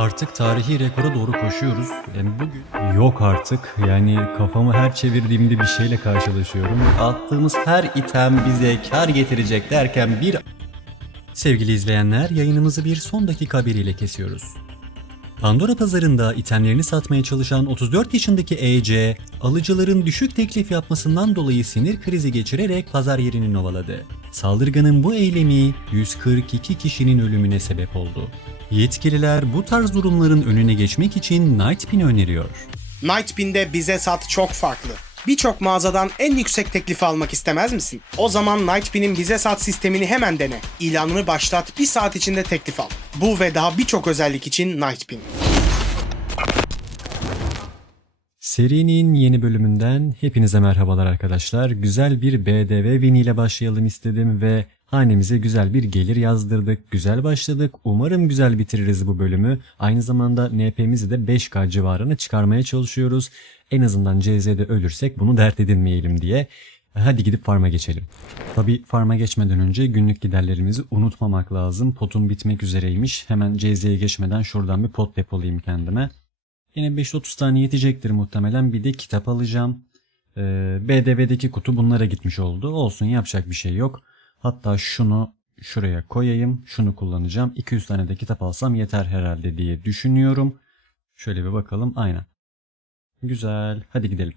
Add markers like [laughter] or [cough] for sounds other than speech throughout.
Artık tarihi rekora doğru koşuyoruz. Yani bugün yok artık. Yani kafamı her çevirdiğimde bir şeyle karşılaşıyorum. Attığımız her item bize kar getirecek derken bir... Sevgili izleyenler yayınımızı bir son dakika haberiyle kesiyoruz. Pandora pazarında itemlerini satmaya çalışan 34 yaşındaki EC, alıcıların düşük teklif yapmasından dolayı sinir krizi geçirerek pazar yerini novaladı. Saldırganın bu eylemi 142 kişinin ölümüne sebep oldu. Yetkililer bu tarz durumların önüne geçmek için Nightpin öneriyor. Nightpin'de bize sat çok farklı. Birçok mağazadan en yüksek teklifi almak istemez misin? O zaman Nightpin'in bize sat sistemini hemen dene. İlanını başlat, bir saat içinde teklif al. Bu ve daha birçok özellik için Nightpin. Serinin yeni bölümünden hepinize merhabalar arkadaşlar. Güzel bir BDV win ile başlayalım istedim ve hanemize güzel bir gelir yazdırdık. Güzel başladık. Umarım güzel bitiririz bu bölümü. Aynı zamanda NP'mizi de 5K civarına çıkarmaya çalışıyoruz. En azından CZ'de ölürsek bunu dert edinmeyelim diye. Hadi gidip farma geçelim. Tabi farma geçmeden önce günlük giderlerimizi unutmamak lazım. Potum bitmek üzereymiş. Hemen CZ'ye geçmeden şuradan bir pot depolayayım kendime. Yine 530 tane yetecektir muhtemelen. Bir de kitap alacağım. Ee, BDV'deki kutu bunlara gitmiş oldu. Olsun yapacak bir şey yok. Hatta şunu şuraya koyayım. Şunu kullanacağım. 200 tane de kitap alsam yeter herhalde diye düşünüyorum. Şöyle bir bakalım. Aynen. Güzel. Hadi gidelim.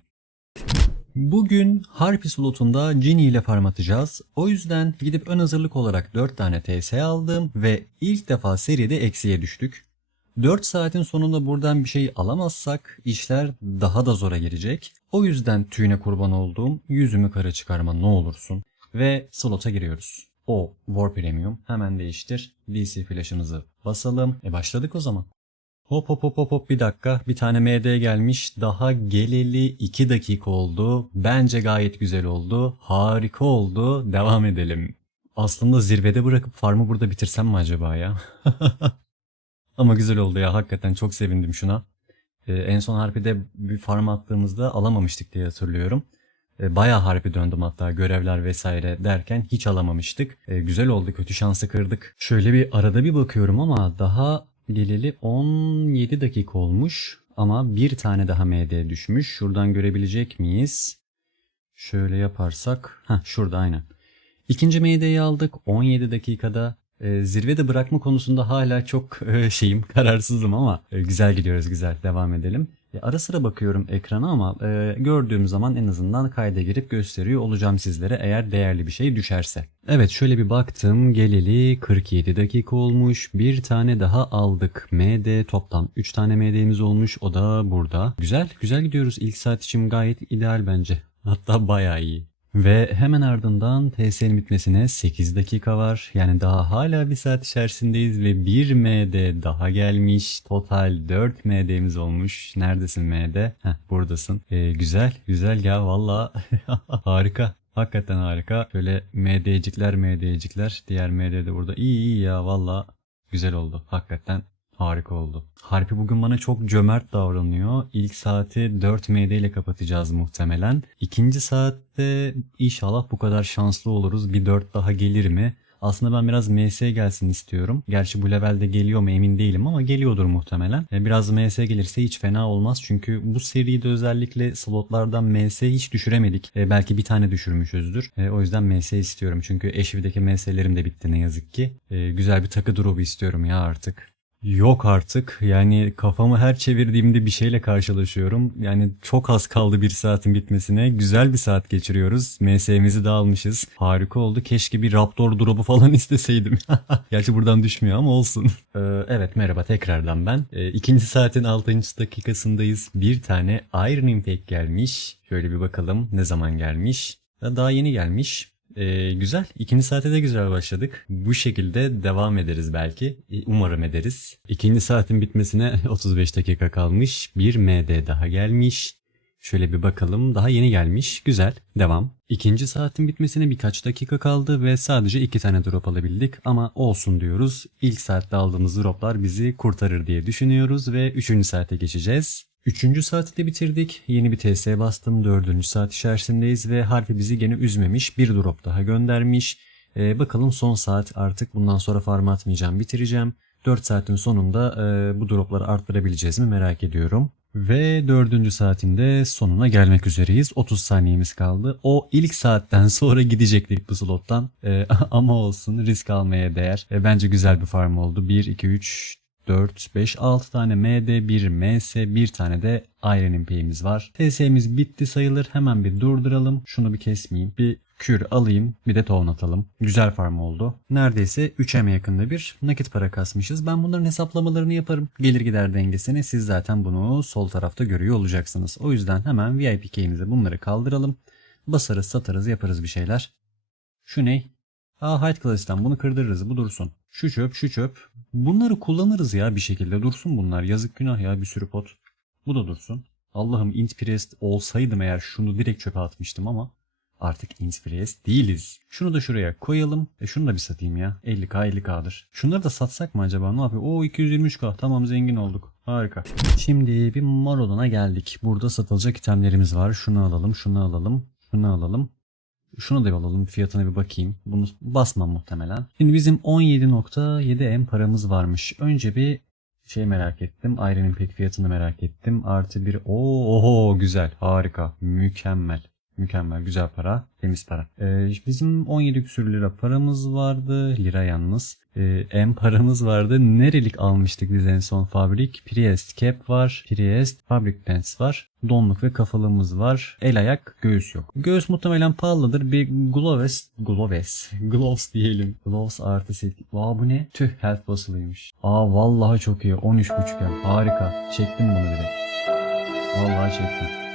Bugün Harpy slotunda Genie ile farm atacağız. O yüzden gidip ön hazırlık olarak 4 tane TS aldım ve ilk defa seride eksiye düştük. 4 saatin sonunda buradan bir şey alamazsak işler daha da zora girecek. O yüzden tüyüne kurban olduğum yüzümü kara çıkarma ne olursun. Ve slota giriyoruz. O War Premium hemen değiştir. DC flash'ımızı basalım. E başladık o zaman. Hop hop hop hop bir dakika. Bir tane MD gelmiş. Daha geleli 2 dakika oldu. Bence gayet güzel oldu. Harika oldu. Devam edelim. Aslında zirvede bırakıp farmı burada bitirsem mi acaba ya? [laughs] Ama güzel oldu ya. Hakikaten çok sevindim şuna. Ee, en son Harpi'de bir farm attığımızda alamamıştık diye hatırlıyorum. Ee, bayağı Harpi döndüm hatta görevler vesaire derken hiç alamamıştık. Ee, güzel oldu kötü şansı kırdık. Şöyle bir arada bir bakıyorum ama daha geleli 17 dakika olmuş. Ama bir tane daha MD düşmüş. Şuradan görebilecek miyiz? Şöyle yaparsak. Heh, şurada aynen. İkinci MD'yi aldık 17 dakikada. Ee, zirvede bırakma konusunda hala çok e, şeyim [laughs] kararsızım ama e, güzel gidiyoruz güzel devam edelim. E, ara sıra bakıyorum ekrana ama e, gördüğüm zaman en azından kayda girip gösteriyor olacağım sizlere eğer değerli bir şey düşerse. Evet şöyle bir baktım geleli 47 dakika olmuş bir tane daha aldık MD toplam 3 tane MD'miz olmuş o da burada. Güzel güzel gidiyoruz ilk saat için gayet ideal bence hatta bayağı iyi. Ve hemen ardından TS'nin bitmesine 8 dakika var. Yani daha hala bir saat içerisindeyiz ve 1 MD daha gelmiş. Total 4 MD'miz olmuş. Neredesin MD? Heh buradasın. Ee, güzel güzel ya valla [laughs] harika. Hakikaten harika. Şöyle MD'cikler MD'cikler. Diğer MD de burada. İyi iyi ya valla güzel oldu. Hakikaten Harika oldu. Harpi bugün bana çok cömert davranıyor. İlk saati 4 MD ile kapatacağız muhtemelen. İkinci saatte inşallah bu kadar şanslı oluruz. Bir 4 daha gelir mi? Aslında ben biraz MS gelsin istiyorum. Gerçi bu levelde geliyor mu emin değilim ama geliyordur muhtemelen. E, Biraz MS gelirse hiç fena olmaz. Çünkü bu seride özellikle slotlardan MS hiç düşüremedik. E, Belki bir tane düşürmüşüzdür. E, O yüzden MS istiyorum. Çünkü Eşvi'deki MS'lerim de bitti ne yazık ki. Güzel bir takı drop'u istiyorum ya artık. Yok artık. Yani kafamı her çevirdiğimde bir şeyle karşılaşıyorum. Yani çok az kaldı bir saatin bitmesine. Güzel bir saat geçiriyoruz. MS'mizi de almışız. Harika oldu. Keşke bir Raptor drop'u falan [laughs] isteseydim. [laughs] Gerçi buradan düşmüyor ama olsun. Ee, evet merhaba tekrardan ben. Ee, ikinci saatin 6. dakikasındayız. Bir tane Iron Impact gelmiş. Şöyle bir bakalım ne zaman gelmiş. Daha yeni gelmiş. Ee, güzel. İkinci saate de güzel başladık. Bu şekilde devam ederiz belki. Ee, Umarım ederiz. İkinci saatin bitmesine [laughs] 35 dakika kalmış. Bir MD daha gelmiş. Şöyle bir bakalım. Daha yeni gelmiş. Güzel. Devam. İkinci saatin bitmesine birkaç dakika kaldı ve sadece iki tane drop alabildik ama olsun diyoruz. İlk saatte aldığımız droplar bizi kurtarır diye düşünüyoruz ve üçüncü saate geçeceğiz. Üçüncü saati de bitirdik. Yeni bir TS bastım. Dördüncü saat içerisindeyiz ve harfi bizi gene üzmemiş. Bir drop daha göndermiş. Ee, bakalım son saat artık bundan sonra farm atmayacağım bitireceğim. 4 saatin sonunda e, bu dropları arttırabileceğiz mi merak ediyorum. Ve dördüncü saatinde sonuna gelmek üzereyiz. 30 saniyemiz kaldı. O ilk saatten sonra gidecektik bu slottan. E, [laughs] ama olsun risk almaya değer. E, bence güzel bir farm oldu. 1, 2, 3, 4, 5, 6 tane MD, 1 MS, bir tane de Iron Impey'imiz var. TS'miz bitti sayılır. Hemen bir durduralım. Şunu bir kesmeyeyim. Bir kür alayım. Bir de tohum atalım. Güzel farm oldu. Neredeyse 3M'e yakında bir nakit para kasmışız. Ben bunların hesaplamalarını yaparım. Gelir gider dengesini siz zaten bunu sol tarafta görüyor olacaksınız. O yüzden hemen VIP key'imize bunları kaldıralım. Basarız satarız yaparız bir şeyler. Şu ne? Aa Hyde Class'tan bunu kırdırırız bu dursun. Şu çöp şu çöp. Bunları kullanırız ya bir şekilde dursun bunlar. Yazık günah ya bir sürü pot. Bu da dursun. Allah'ım int olsaydım eğer şunu direkt çöpe atmıştım ama artık int değiliz. Şunu da şuraya koyalım. E şunu da bir satayım ya. 50k 50k'dır. Şunları da satsak mı acaba ne yapıyor? Oo 223k tamam zengin olduk. Harika. Şimdi bir Marodon'a geldik. Burada satılacak itemlerimiz var. Şunu alalım, şunu alalım, şunu alalım. Şunu da alalım fiyatına bir bakayım. Bunu basmam muhtemelen. Şimdi bizim 17.7 M paramız varmış. Önce bir şey merak ettim. Iron Impact fiyatını merak ettim. Artı bir oho güzel harika mükemmel. Mükemmel güzel para temiz para. Ee, bizim 17 küsür lira paramız vardı. Lira yalnız. Ee, M paramız vardı. Nerelik almıştık biz en son fabrik? Priest cap var. Priest fabric pants var. Donluk ve kafalığımız var. El ayak göğüs yok. Göğüs muhtemelen pahalıdır. Bir gloves. Gloves. [laughs] Gloves diyelim. Gloves artı set. Aa bu ne? Tüh health basılıymış. Aa vallahi çok iyi. 13.5 M. Harika. Çektim bunu direkt. Vallahi çektim.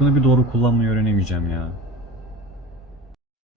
Bunu bir doğru kullanmayı öğrenemeyeceğim ya.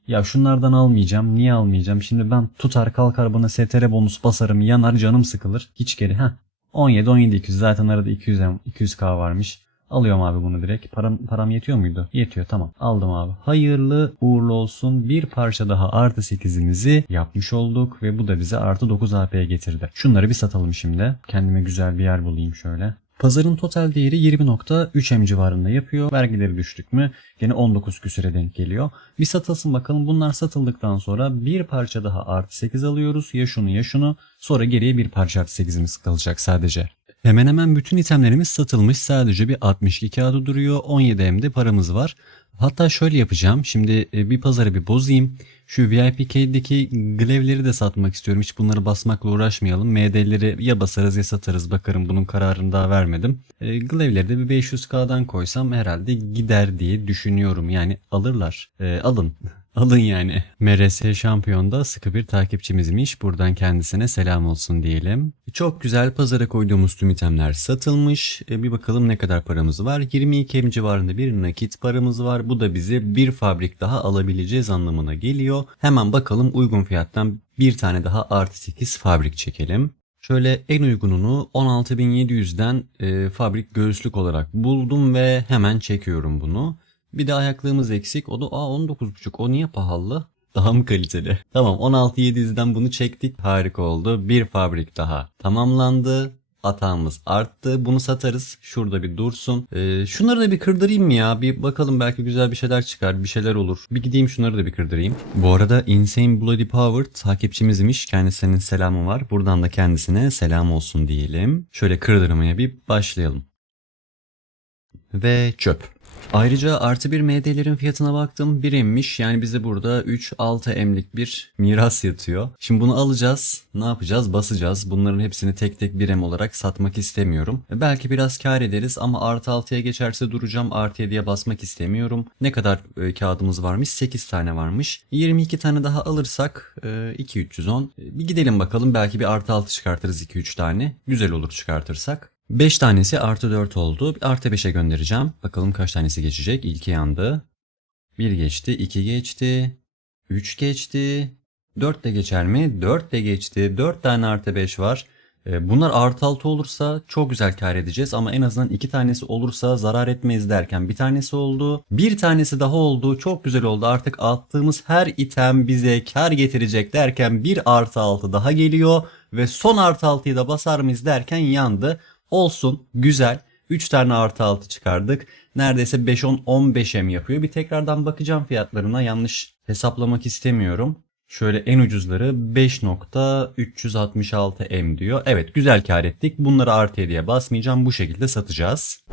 Ya şunlardan almayacağım. Niye almayacağım? Şimdi ben tutar kalkar bana STR bonus basarım yanar canım sıkılır. Hiç geri ha. 17 17 200 zaten arada 200 M- 200k varmış. Alıyorum abi bunu direkt. Param, param yetiyor muydu? Yetiyor tamam. Aldım abi. Hayırlı uğurlu olsun. Bir parça daha artı 8'imizi yapmış olduk. Ve bu da bize artı 9 AP'ye getirdi. Şunları bir satalım şimdi. Kendime güzel bir yer bulayım şöyle. Pazarın total değeri 20.3 M civarında yapıyor. Vergileri düştük mü? Gene 19 küsüre denk geliyor. Bir satılsın bakalım. Bunlar satıldıktan sonra bir parça daha artı 8 alıyoruz. Ya şunu ya şunu. Sonra geriye bir parça artı 8'imiz kalacak sadece. Hemen hemen bütün itemlerimiz satılmış. Sadece bir 62 kağıdı duruyor. 17 M'de paramız var. Hatta şöyle yapacağım. Şimdi e, bir pazarı bir bozayım. Şu VIP'deki glevleri de satmak istiyorum. Hiç bunları basmakla uğraşmayalım. MD'leri ya basarız ya satarız. Bakarım bunun kararını daha vermedim. E, glevleri de bir 500k'dan koysam herhalde gider diye düşünüyorum. Yani alırlar. E, alın. Alın yani. MRS şampiyonda sıkı bir takipçimizmiş. Buradan kendisine selam olsun diyelim. Çok güzel pazara koyduğumuz tüm itemler satılmış. E, bir bakalım ne kadar paramız var. 22 M civarında bir nakit paramız var. Bu da bize bir fabrik daha alabileceğiz anlamına geliyor. Hemen bakalım uygun fiyattan bir tane daha artı 8 fabrik çekelim. Şöyle en uygununu 16.700'den e, fabrik göğüslük olarak buldum ve hemen çekiyorum bunu. Bir de ayaklığımız eksik. O da aa 19.5. O niye pahalı? Daha mı kaliteli? Tamam 16.700'den bunu çektik. Harika oldu. Bir fabrik daha tamamlandı. Atağımız arttı. Bunu satarız. Şurada bir dursun. Ee, şunları da bir kırdırayım mı ya? Bir bakalım belki güzel bir şeyler çıkar. Bir şeyler olur. Bir gideyim şunları da bir kırdırayım. Bu arada Insane Bloody Power takipçimizmiş. Kendisinin selamı var. Buradan da kendisine selam olsun diyelim. Şöyle kırdırmaya bir başlayalım. Ve çöp. Ayrıca artı bir MD'lerin fiyatına baktım. 1 emmiş. Yani bize burada 3-6 emlik bir miras yatıyor. Şimdi bunu alacağız. Ne yapacağız? Basacağız. Bunların hepsini tek tek 1 em olarak satmak istemiyorum. E, Belki biraz kar ederiz ama artı 6'ya geçerse duracağım. Artı 7'ye basmak istemiyorum. Ne kadar e, kağıdımız varmış? 8 tane varmış. 22 tane daha alırsak e, 2-310. E, Bir gidelim bakalım. Belki bir artı 6 çıkartırız 2-3 tane. Güzel olur çıkartırsak. 5 tanesi artı 4 oldu. Artı 5'e göndereceğim. Bakalım kaç tanesi geçecek. İlki yandı. 1 geçti, 2 geçti, 3 geçti. 4 de geçer mi? 4 de geçti. 4 tane artı 5 var. Ee, Bunlar artı 6 olursa çok güzel kar edeceğiz ama en azından 2 tanesi olursa zarar etmeyiz derken bir tanesi oldu. Bir tanesi daha oldu. Çok güzel oldu. Artık attığımız her item bize kar getirecek derken bir artı 6 daha geliyor ve son artı 6'yı da basar mıyız derken yandı. Olsun güzel. 3 tane artı 6 çıkardık. Neredeyse 5-10-15M yapıyor. Bir tekrardan bakacağım fiyatlarına. Yanlış hesaplamak istemiyorum. Şöyle en ucuzları 5.366M diyor. Evet güzel kar ettik. Bunları artı hediye basmayacağım. Bu şekilde satacağız.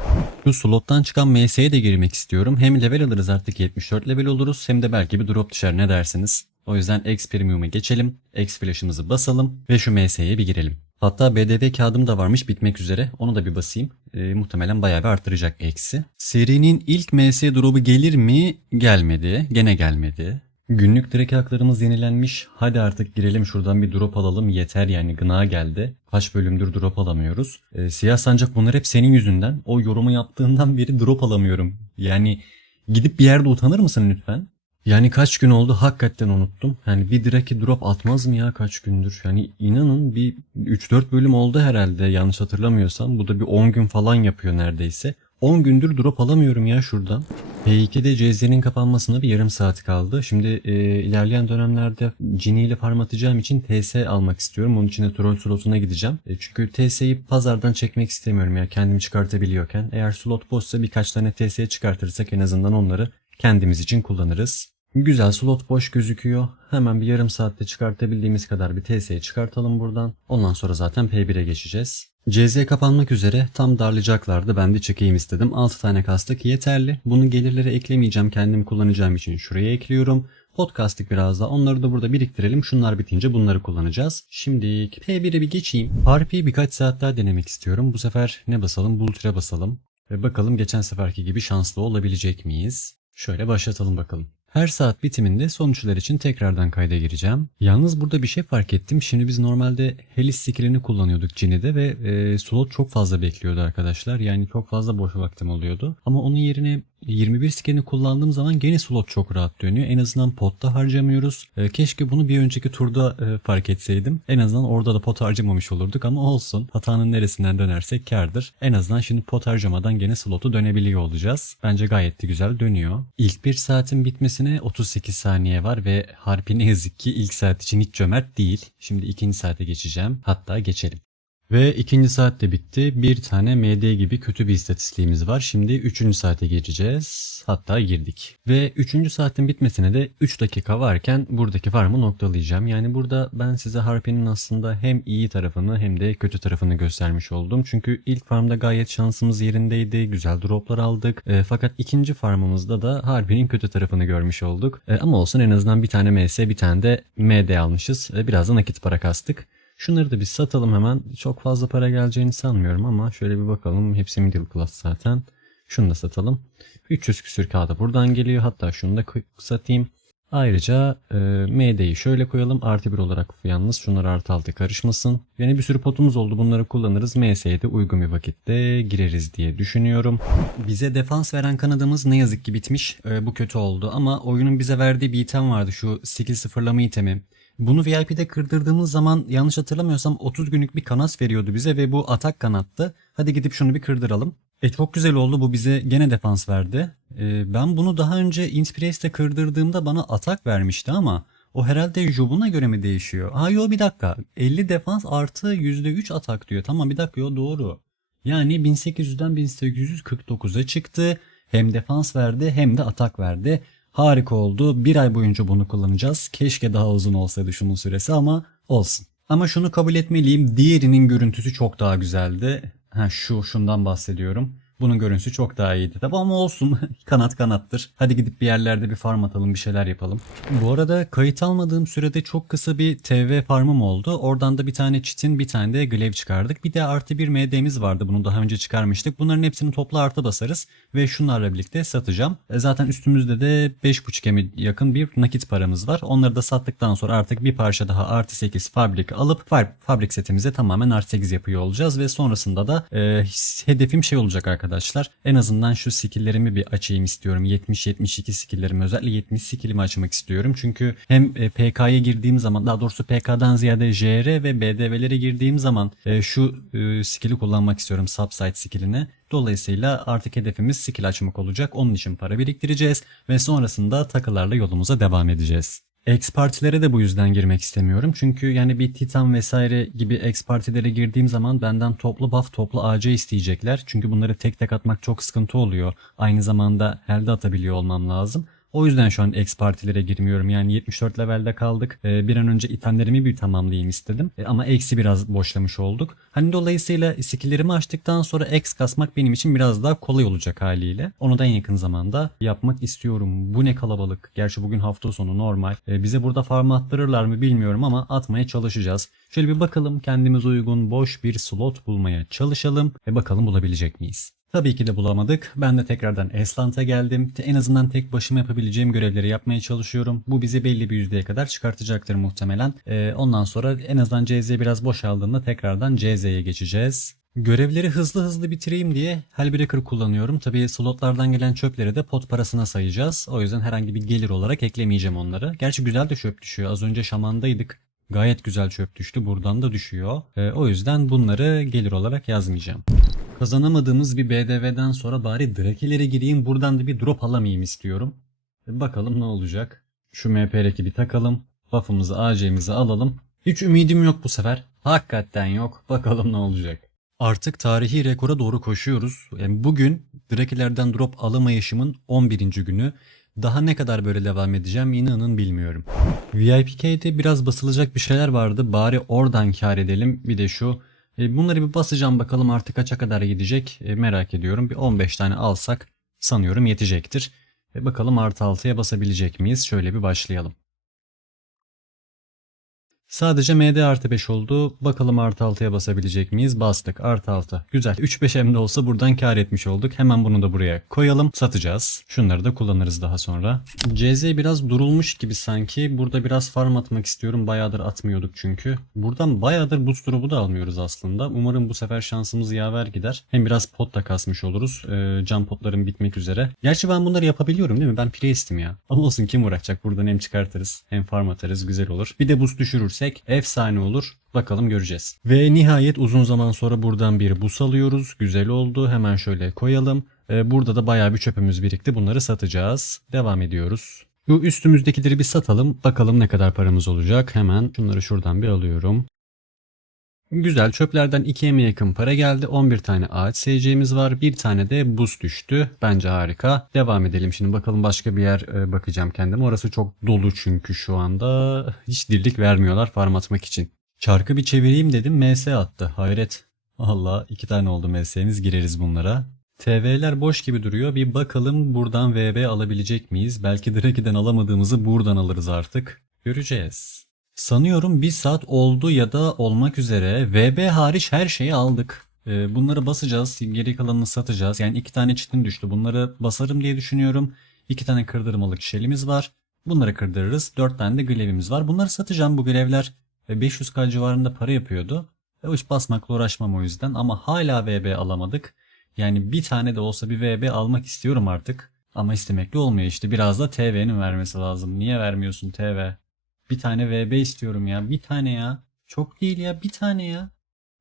Şu slottan çıkan MS'ye de girmek istiyorum. Hem level alırız artık 74 level oluruz hem de belki bir drop düşer ne dersiniz? O yüzden X Premium'a geçelim. X Flash'ımızı basalım ve şu MS'ye bir girelim. Hatta BDV kağıdım da varmış bitmek üzere. Onu da bir basayım. Ee, muhtemelen bayağı bir arttıracak eksi. Serinin ilk MS drop'u gelir mi? Gelmedi. Gene gelmedi. Günlük direkt haklarımız yenilenmiş. Hadi artık girelim şuradan bir drop alalım. Yeter yani gına geldi. Kaç bölümdür drop alamıyoruz. Ee, Siyah Sancak bunlar hep senin yüzünden. O yorumu yaptığından beri drop alamıyorum. Yani gidip bir yerde utanır mısın lütfen? Yani kaç gün oldu hakikaten unuttum. Yani bir direki drop atmaz mı ya kaç gündür? Yani inanın bir 3-4 bölüm oldu herhalde yanlış hatırlamıyorsam. Bu da bir 10 gün falan yapıyor neredeyse. 10 gündür drop alamıyorum ya şuradan. P2'de CZ'nin kapanmasına bir yarım saat kaldı. Şimdi e, ilerleyen dönemlerde Genie ile farm atacağım için TS almak istiyorum. Onun için de troll slotuna gideceğim. E, çünkü TS'yi pazardan çekmek istemiyorum ya kendim çıkartabiliyorken. Eğer slot boşsa birkaç tane TS çıkartırsak en azından onları kendimiz için kullanırız. Güzel slot boş gözüküyor. Hemen bir yarım saatte çıkartabildiğimiz kadar bir TS'ye çıkartalım buradan. Ondan sonra zaten P1'e geçeceğiz. CZ kapanmak üzere tam darlayacaklardı. Ben de çekeyim istedim. 6 tane kastık yeterli. Bunu gelirlere eklemeyeceğim. Kendim kullanacağım için şuraya ekliyorum. Podcast'lık biraz da onları da burada biriktirelim. Şunlar bitince bunları kullanacağız. Şimdi P1'e bir geçeyim. Harpi'yi birkaç saat daha denemek istiyorum. Bu sefer ne basalım? Bultre basalım. Ve bakalım geçen seferki gibi şanslı olabilecek miyiz? Şöyle başlatalım bakalım. Her saat bitiminde sonuçlar için tekrardan kayda gireceğim. Yalnız burada bir şey fark ettim. Şimdi biz normalde Helis skillini kullanıyorduk Cini'de ve e, slot çok fazla bekliyordu arkadaşlar. Yani çok fazla boş vaktim oluyordu. Ama onun yerine 21 skillini kullandığım zaman gene slot çok rahat dönüyor. En azından potta harcamıyoruz. E, keşke bunu bir önceki turda e, fark etseydim. En azından orada da pot harcamamış olurduk ama olsun. Hatanın neresinden dönersek kardır. En azından şimdi pot harcamadan gene slotu dönebiliyor olacağız. Bence gayet de güzel dönüyor. İlk bir saatin bitmesine 38 saniye var ve Harpi ne yazık ki ilk saat için hiç cömert değil. Şimdi ikinci saate geçeceğim. Hatta geçelim. Ve ikinci saat de bitti. Bir tane MD gibi kötü bir istatistiğimiz var. Şimdi üçüncü saate gireceğiz. Hatta girdik. Ve üçüncü saatin bitmesine de 3 dakika varken buradaki farmı noktalayacağım. Yani burada ben size Harpi'nin aslında hem iyi tarafını hem de kötü tarafını göstermiş oldum. Çünkü ilk farmda gayet şansımız yerindeydi. Güzel droplar aldık. E, fakat ikinci farmımızda da Harpi'nin kötü tarafını görmüş olduk. E, ama olsun en azından bir tane MS bir tane de MD almışız. E, biraz da nakit para kastık. Şunları da bir satalım hemen. Çok fazla para geleceğini sanmıyorum ama şöyle bir bakalım. Hepsi middle class zaten. Şunu da satalım. 300 küsür kağıda buradan geliyor. Hatta şunu da satayım. Ayrıca e, MD'yi şöyle koyalım. Artı bir olarak yalnız şunlar artı altı karışmasın. Yani bir sürü potumuz oldu. Bunları kullanırız. MS'ye de uygun bir vakitte gireriz diye düşünüyorum. Bize defans veren kanadımız ne yazık ki bitmiş. E, bu kötü oldu ama oyunun bize verdiği bir item vardı. Şu skill sıfırlama itemi. Bunu VIP'de kırdırdığımız zaman yanlış hatırlamıyorsam 30 günlük bir kanat veriyordu bize ve bu atak kanattı. Hadi gidip şunu bir kırdıralım. E çok güzel oldu bu bize gene defans verdi. E, ben bunu daha önce Inspirace'de kırdırdığımda bana atak vermişti ama o herhalde Job'una göre mi değişiyor? Ha yo bir dakika 50 defans artı %3 atak diyor. Tamam bir dakika yo doğru. Yani 1800'den 1849'a çıktı. Hem defans verdi hem de atak verdi. Harika oldu. Bir ay boyunca bunu kullanacağız. Keşke daha uzun olsaydı şunun süresi ama olsun. Ama şunu kabul etmeliyim. Diğerinin görüntüsü çok daha güzeldi. Ha şu şundan bahsediyorum. Bunun görüntüsü çok daha iyiydi. Tabi ama olsun. [laughs] kanat kanattır. Hadi gidip bir yerlerde bir farm atalım bir şeyler yapalım. Bu arada kayıt almadığım sürede çok kısa bir TV farmım oldu. Oradan da bir tane çitin bir tane de glaive çıkardık. Bir de artı bir MD'miz vardı. Bunu daha önce çıkarmıştık. Bunların hepsini topla artı basarız. Ve şunlarla birlikte satacağım. E zaten üstümüzde de 5.5 eme yakın bir nakit paramız var. Onları da sattıktan sonra artık bir parça daha artı 8 fabrik alıp fabrik setimize tamamen artı 8 yapıyor olacağız. Ve sonrasında da e, hedefim şey olacak arkadaşlar arkadaşlar. En azından şu skilllerimi bir açayım istiyorum. 70-72 skilllerimi özellikle 70 skillimi açmak istiyorum. Çünkü hem e, PK'ya girdiğim zaman daha doğrusu PK'dan ziyade JR ve BDV'lere girdiğim zaman e, şu e, skill'i kullanmak istiyorum. Subside skill'ini. Dolayısıyla artık hedefimiz skill açmak olacak. Onun için para biriktireceğiz ve sonrasında takılarla yolumuza devam edeceğiz. X partilere de bu yüzden girmek istemiyorum. Çünkü yani bir Titan vesaire gibi X partilere girdiğim zaman benden toplu buff, toplu AC isteyecekler. Çünkü bunları tek tek atmak çok sıkıntı oluyor. Aynı zamanda helde atabiliyor olmam lazım. O yüzden şu an X partilere girmiyorum. Yani 74 levelde kaldık. Ee, bir an önce itemlerimi bir tamamlayayım istedim. Ee, ama X'i biraz boşlamış olduk. Hani dolayısıyla skilllerimi açtıktan sonra X kasmak benim için biraz daha kolay olacak haliyle. Onu da en yakın zamanda yapmak istiyorum. Bu ne kalabalık. Gerçi bugün hafta sonu normal. Ee, bize burada farm attırırlar mı bilmiyorum ama atmaya çalışacağız. Şöyle bir bakalım kendimize uygun boş bir slot bulmaya çalışalım ve bakalım bulabilecek miyiz? Tabii ki de bulamadık. Ben de tekrardan Eslant'a geldim. En azından tek başıma yapabileceğim görevleri yapmaya çalışıyorum. Bu bizi belli bir yüzdeye kadar çıkartacaktır muhtemelen. Ee, ondan sonra en azından CZ biraz boşaldığında tekrardan CZ'ye geçeceğiz. Görevleri hızlı hızlı bitireyim diye Hellbreaker kullanıyorum. Tabii slotlardan gelen çöpleri de pot parasına sayacağız. O yüzden herhangi bir gelir olarak eklemeyeceğim onları. Gerçi güzel de çöp düşüyor. Az önce şamandaydık. Gayet güzel çöp düştü. Buradan da düşüyor. Ee, o yüzden bunları gelir olarak yazmayacağım. Kazanamadığımız bir BDV'den sonra bari Drake'lere gireyim buradan da bir drop alamayayım istiyorum. Bakalım ne olacak. Şu MP'deki bir takalım. Buff'ımızı AC'mizi alalım. Hiç ümidim yok bu sefer. Hakikaten yok. Bakalım ne olacak. Artık tarihi rekora doğru koşuyoruz. Yani bugün Drake'lerden drop alamayışımın 11. günü. Daha ne kadar böyle devam edeceğim inanın bilmiyorum. VIPK'de biraz basılacak bir şeyler vardı. Bari oradan kar edelim. Bir de şu Bunları bir basacağım bakalım artık kaça kadar gidecek E, merak ediyorum. Bir 15 tane alsak sanıyorum yetecektir. E, bakalım artı 6'ya basabilecek miyiz? Şöyle bir başlayalım. Sadece MD artı 5 oldu. Bakalım artı 6'ya basabilecek miyiz? Bastık. Artı 6. Güzel. 3-5 hem olsa buradan kar etmiş olduk. Hemen bunu da buraya koyalım. Satacağız. Şunları da kullanırız daha sonra. CZ biraz durulmuş gibi sanki. Burada biraz farm atmak istiyorum. Bayağıdır atmıyorduk çünkü. Buradan bayağıdır boost drop'u da almıyoruz aslında. Umarım bu sefer şansımız yaver gider. Hem biraz pot da kasmış oluruz. Ee, can potlarım bitmek üzere. Gerçi ben bunları yapabiliyorum değil mi? Ben priestim ya. Ama olsun kim uğraşacak? Buradan hem çıkartırız hem farm atarız. Güzel olur. Bir de boost düşürürsek efsane olur. Bakalım göreceğiz. Ve nihayet uzun zaman sonra buradan bir bus alıyoruz. Güzel oldu. Hemen şöyle koyalım. Ee, burada da bayağı bir çöpümüz birikti. Bunları satacağız. Devam ediyoruz. Bu üstümüzdekileri bir satalım. Bakalım ne kadar paramız olacak. Hemen şunları şuradan bir alıyorum. Güzel çöplerden 2'ye yakın para geldi. 11 tane ağaç SC'miz var. Bir tane de buz düştü. Bence harika. Devam edelim şimdi bakalım başka bir yer e, bakacağım kendime. Orası çok dolu çünkü şu anda. Hiç dirlik vermiyorlar farm atmak için. Çarkı bir çevireyim dedim MS attı. Hayret. Allah iki tane oldu MS'miz gireriz bunlara. TV'ler boş gibi duruyor. Bir bakalım buradan VB alabilecek miyiz? Belki Draki'den alamadığımızı buradan alırız artık. Göreceğiz. Sanıyorum bir saat oldu ya da olmak üzere. VB hariç her şeyi aldık. Ee, bunları basacağız. Geri kalanını satacağız. Yani iki tane çitin düştü. Bunları basarım diye düşünüyorum. İki tane kırdırmalık şelimiz var. Bunları kırdırırız. Dört tane de glevimiz var. Bunları satacağım bu glevler. e, 500k civarında para yapıyordu. E, hiç basmakla uğraşmam o yüzden. Ama hala VB alamadık. Yani bir tane de olsa bir VB almak istiyorum artık. Ama istemekle olmuyor işte. Biraz da TV'nin vermesi lazım. Niye vermiyorsun TV? Bir tane VB istiyorum ya. Bir tane ya. Çok değil ya. Bir tane ya.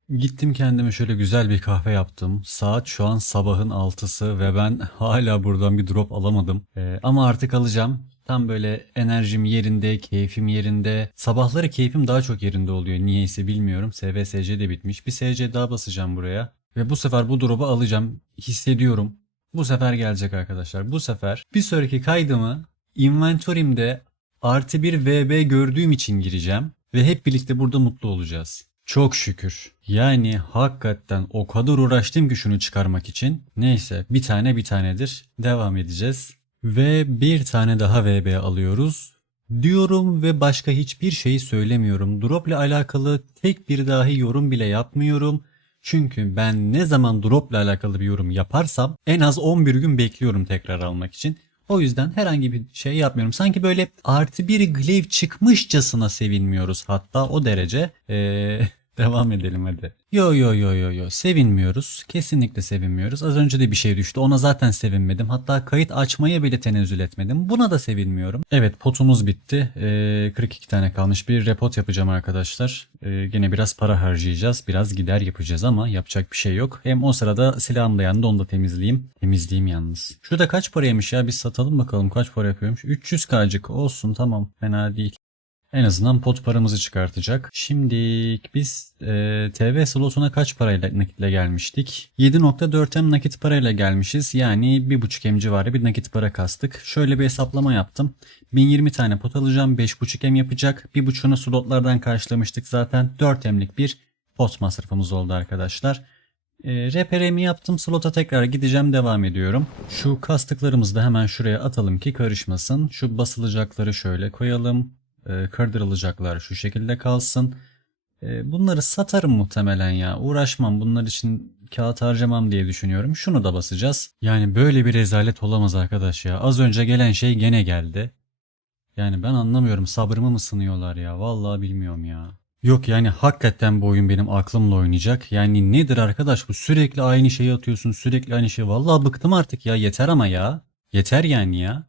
Gittim kendime şöyle güzel bir kahve yaptım. Saat şu an sabahın 6'sı ve ben hala buradan bir drop alamadım. Ee, ama artık alacağım. Tam böyle enerjim yerinde, keyfim yerinde. Sabahları keyfim daha çok yerinde oluyor. Niyeyse bilmiyorum. SVSC de bitmiş. Bir SC daha basacağım buraya. Ve bu sefer bu drop'u alacağım. Hissediyorum. Bu sefer gelecek arkadaşlar. Bu sefer bir sonraki kaydımı inventory'imde artı bir VB gördüğüm için gireceğim. Ve hep birlikte burada mutlu olacağız. Çok şükür. Yani hakikaten o kadar uğraştım ki şunu çıkarmak için. Neyse bir tane bir tanedir. Devam edeceğiz. Ve bir tane daha VB alıyoruz. Diyorum ve başka hiçbir şey söylemiyorum. Drop ile alakalı tek bir dahi yorum bile yapmıyorum. Çünkü ben ne zaman drop ile alakalı bir yorum yaparsam en az 11 gün bekliyorum tekrar almak için. O yüzden herhangi bir şey yapmıyorum. Sanki böyle artı bir glaive çıkmışçasına sevinmiyoruz hatta o derece. Ee, [laughs] Devam edelim hadi. Yo yo yo yo yo sevinmiyoruz. Kesinlikle sevinmiyoruz. Az önce de bir şey düştü. Ona zaten sevinmedim. Hatta kayıt açmaya bile tenezzül etmedim. Buna da sevinmiyorum. Evet potumuz bitti. Ee, 42 tane kalmış. Bir repot yapacağım arkadaşlar. Ee, gene biraz para harcayacağız. Biraz gider yapacağız ama yapacak bir şey yok. Hem o sırada silahım da yandı onu da temizleyeyim. Temizleyeyim yalnız. Şurada kaç paraymış ya? Biz satalım bakalım kaç para yapıyormuş. 300 kacık olsun tamam. Fena değil. En azından pot paramızı çıkartacak. Şimdi biz e, TV slotuna kaç parayla nakitle gelmiştik? 7.4M nakit parayla gelmişiz. Yani 1.5M civarı bir nakit para kastık. Şöyle bir hesaplama yaptım. 1020 tane pot alacağım. 5.5M yapacak. 1.5'unu slotlardan karşılamıştık zaten. 4M'lik bir pot masrafımız oldu arkadaşlar. E, reperemi yaptım. Slota tekrar gideceğim. Devam ediyorum. Şu kastıklarımızı da hemen şuraya atalım ki karışmasın. Şu basılacakları şöyle koyalım. E, kırdırılacaklar şu şekilde kalsın. E, bunları satarım muhtemelen ya. Uğraşmam bunlar için kağıt harcamam diye düşünüyorum. Şunu da basacağız. Yani böyle bir rezalet olamaz arkadaş ya. Az önce gelen şey gene geldi. Yani ben anlamıyorum sabrımı mı sınıyorlar ya. Vallahi bilmiyorum ya. Yok yani hakikaten bu oyun benim aklımla oynayacak. Yani nedir arkadaş bu sürekli aynı şeyi atıyorsun sürekli aynı şey. Vallahi bıktım artık ya yeter ama ya. Yeter yani ya.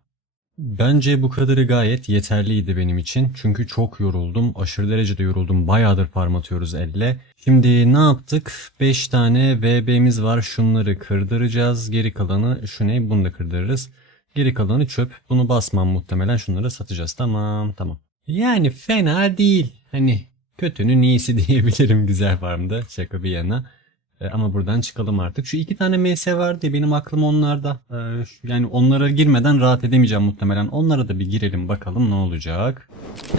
Bence bu kadarı gayet yeterliydi benim için. Çünkü çok yoruldum. Aşırı derecede yoruldum. Bayağıdır farm atıyoruz elle. Şimdi ne yaptık? 5 tane VB'miz var. Şunları kırdıracağız. Geri kalanı şu ne? Bunu da kırdırırız. Geri kalanı çöp. Bunu basmam muhtemelen. Şunları satacağız. Tamam tamam. Yani fena değil. Hani kötünün iyisi [laughs] diyebilirim güzel farmda. Şaka bir yana. E, ama buradan çıkalım artık. Şu iki tane MS vardı ya benim aklım onlarda. E, yani onlara girmeden rahat edemeyeceğim muhtemelen. Onlara da bir girelim bakalım ne olacak.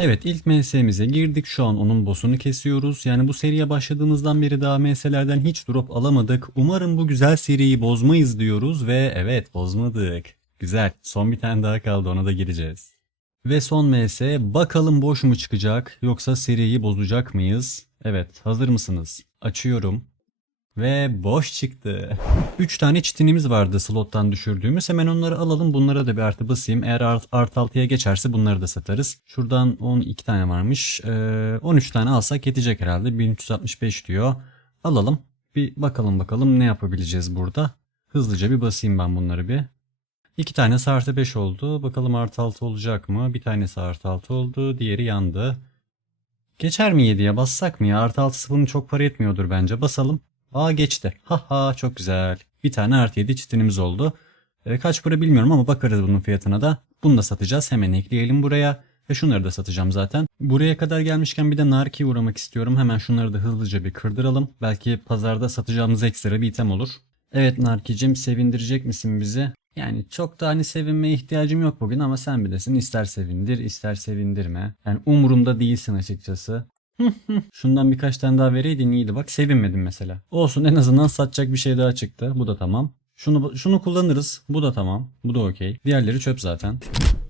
Evet ilk MS'mize girdik. Şu an onun boss'unu kesiyoruz. Yani bu seriye başladığımızdan beri daha MS'lerden hiç drop alamadık. Umarım bu güzel seriyi bozmayız diyoruz ve evet bozmadık. Güzel. Son bir tane daha kaldı ona da gireceğiz. Ve son MS bakalım boş mu çıkacak yoksa seriyi bozacak mıyız? Evet hazır mısınız? Açıyorum. Ve boş çıktı. 3 tane çitinimiz vardı slottan düşürdüğümüz. Hemen onları alalım. Bunlara da bir artı basayım. Eğer art, art 6'ya geçerse bunları da satarız. Şuradan 12 tane varmış. Ee, 13 tane alsak yetecek herhalde. 1365 diyor. Alalım. Bir bakalım bakalım ne yapabileceğiz burada. Hızlıca bir basayım ben bunları bir. İki tanesi artı 5 oldu. Bakalım artı 6 olacak mı? Bir tanesi artı 6 oldu. Diğeri yandı. Geçer mi 7'ye bassak mı ya? Artı 6 bunun çok para etmiyordur bence. Basalım. Aa geçti. Haha çok güzel. Bir tane artı 7 çitinimiz oldu. E, kaç para bilmiyorum ama bakarız bunun fiyatına da. Bunu da satacağız. Hemen ekleyelim buraya. Ve şunları da satacağım zaten. Buraya kadar gelmişken bir de Narki'ye uğramak istiyorum. Hemen şunları da hızlıca bir kırdıralım. Belki pazarda satacağımız ekstra bir item olur. Evet Narki'cim sevindirecek misin bizi? Yani çok da hani sevinmeye ihtiyacım yok bugün ama sen bilirsin ister sevindir ister sevindirme. Yani umurumda değilsin açıkçası. [laughs] Şundan birkaç tane daha vereydin iyiydi. Bak sevinmedim mesela. Olsun en azından satacak bir şey daha çıktı. Bu da tamam. Şunu şunu kullanırız. Bu da tamam. Bu da okey. Diğerleri çöp zaten.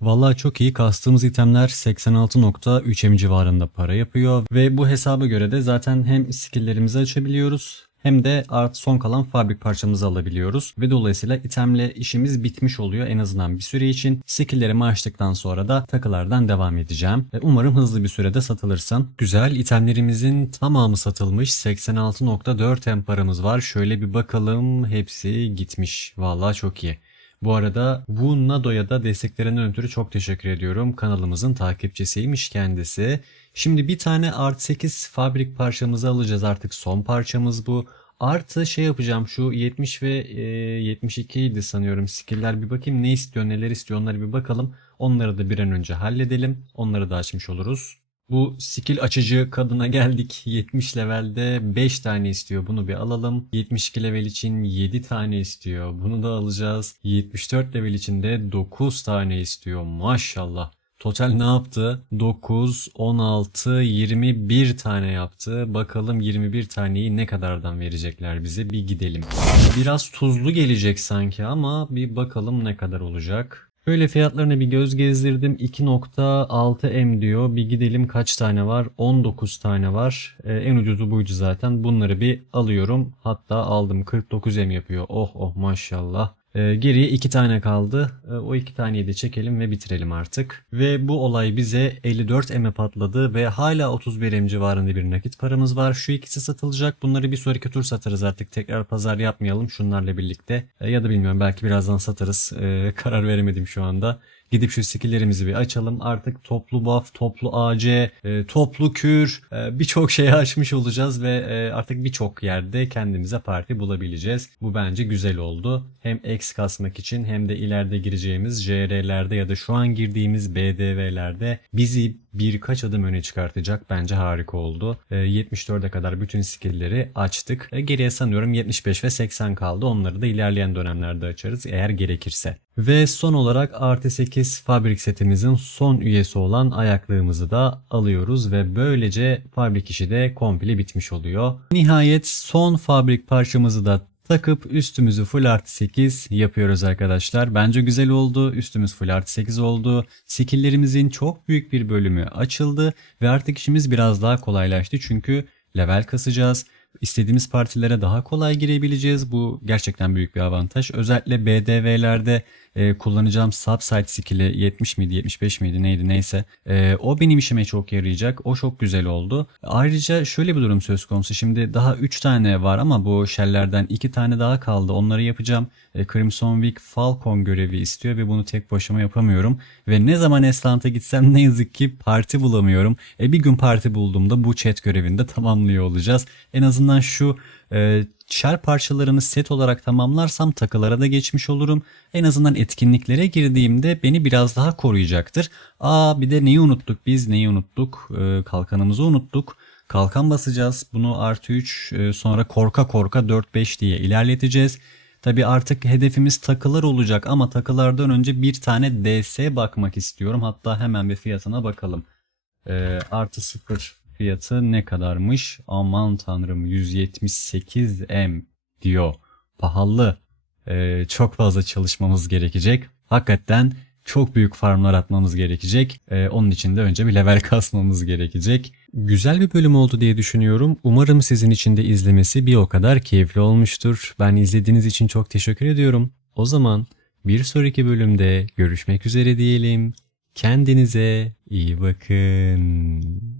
Vallahi çok iyi. Kastığımız itemler 86.3M civarında para yapıyor. Ve bu hesaba göre de zaten hem skilllerimizi açabiliyoruz hem de art son kalan fabrik parçamızı alabiliyoruz. Ve dolayısıyla itemle işimiz bitmiş oluyor en azından bir süre için. Skilllerimi açtıktan sonra da takılardan devam edeceğim. Ve umarım hızlı bir sürede satılırsın. Güzel itemlerimizin tamamı satılmış. 86.4 M paramız var. Şöyle bir bakalım. Hepsi gitmiş. Vallahi çok iyi. Bu arada Wu Nado'ya da desteklerinden ötürü çok teşekkür ediyorum. Kanalımızın takipçisiymiş kendisi. Şimdi bir tane Art 8 fabrik parçamızı alacağız artık son parçamız bu. Artı şey yapacağım şu 70 ve e, 72 idi sanıyorum skill'ler bir bakayım ne istiyor neler istiyor onları bir bakalım. Onları da bir an önce halledelim. Onları da açmış oluruz. Bu skill açıcı kadına geldik. 70 levelde 5 tane istiyor. Bunu bir alalım. 72 level için 7 tane istiyor. Bunu da alacağız. 74 level için de 9 tane istiyor. Maşallah. Total ne yaptı? 9, 16, 21 tane yaptı. Bakalım 21 taneyi ne kadardan verecekler bize bir gidelim. Biraz tuzlu gelecek sanki ama bir bakalım ne kadar olacak. Şöyle fiyatlarına bir göz gezdirdim. 2.6M diyor. Bir gidelim kaç tane var? 19 tane var. Ee, en ucuzu buydu zaten. Bunları bir alıyorum. Hatta aldım. 49M yapıyor. Oh oh maşallah. Ee, geriye iki tane kaldı. Ee, o iki taneyi de çekelim ve bitirelim artık. Ve bu olay bize 54 M'e patladı ve hala 31 M civarında bir nakit paramız var. Şu ikisi satılacak. Bunları bir sonraki tur satarız artık. Tekrar pazar yapmayalım şunlarla birlikte. Ee, ya da bilmiyorum belki birazdan satarız. [laughs] Karar veremedim şu anda. Gidip şu skill'lerimizi bir açalım. Artık toplu buff, toplu AC, e, toplu kür e, birçok şeyi [laughs] açmış olacağız ve e, artık birçok yerde kendimize parti bulabileceğiz. Bu bence güzel oldu. Hem X kasmak için hem de ileride gireceğimiz JR'lerde ya da şu an girdiğimiz BDV'lerde bizi birkaç adım öne çıkartacak. Bence harika oldu. E, 74'e kadar bütün skill'leri açtık. E, geriye sanıyorum 75 ve 80 kaldı. Onları da ilerleyen dönemlerde açarız eğer gerekirse. Ve son olarak artı 8 fabrik setimizin son üyesi olan ayaklığımızı da alıyoruz ve böylece fabrik işi de komple bitmiş oluyor. Nihayet son fabrik parçamızı da takıp üstümüzü full artı 8 yapıyoruz arkadaşlar. Bence güzel oldu. Üstümüz full artı 8 oldu. Skill'lerimizin çok büyük bir bölümü açıldı ve artık işimiz biraz daha kolaylaştı. Çünkü level kasacağız. İstediğimiz partilere daha kolay girebileceğiz. Bu gerçekten büyük bir avantaj. Özellikle BDV'lerde e, kullanacağım subsite skill'i 70 miydi 75 miydi neydi neyse. E, o benim işime çok yarayacak. O çok güzel oldu. Ayrıca şöyle bir durum söz konusu. Şimdi daha 3 tane var ama bu shell'lerden 2 tane daha kaldı. Onları yapacağım. E, Crimson Week Falcon görevi istiyor ve bunu tek başıma yapamıyorum. Ve ne zaman Eslant'a gitsem ne yazık ki parti bulamıyorum. E, bir gün parti bulduğumda bu chat görevini de tamamlıyor olacağız. En azından şu e, shell parçalarını set olarak tamamlarsam takılara da geçmiş olurum. En azından etkinliklere girdiğimde beni biraz daha koruyacaktır. Aa bir de neyi unuttuk biz neyi unuttuk E, kalkanımızı unuttuk. Kalkan basacağız. Bunu artı 3 e, sonra korka korka 4-5 diye ilerleteceğiz. Tabi artık hedefimiz takılar olacak ama takılardan önce bir tane DS bakmak istiyorum. Hatta hemen bir fiyatına bakalım. E, artı 0 fiyatı ne kadarmış? Aman tanrım 178M diyor. Pahalı. E, çok fazla çalışmamız gerekecek. Hakikaten çok büyük farmlar atmamız gerekecek. Ee, onun için de önce bir level [laughs] kasmamız gerekecek. Güzel bir bölüm oldu diye düşünüyorum. Umarım sizin için de izlemesi bir o kadar keyifli olmuştur. Ben izlediğiniz için çok teşekkür ediyorum. O zaman bir sonraki bölümde görüşmek üzere diyelim. Kendinize iyi bakın.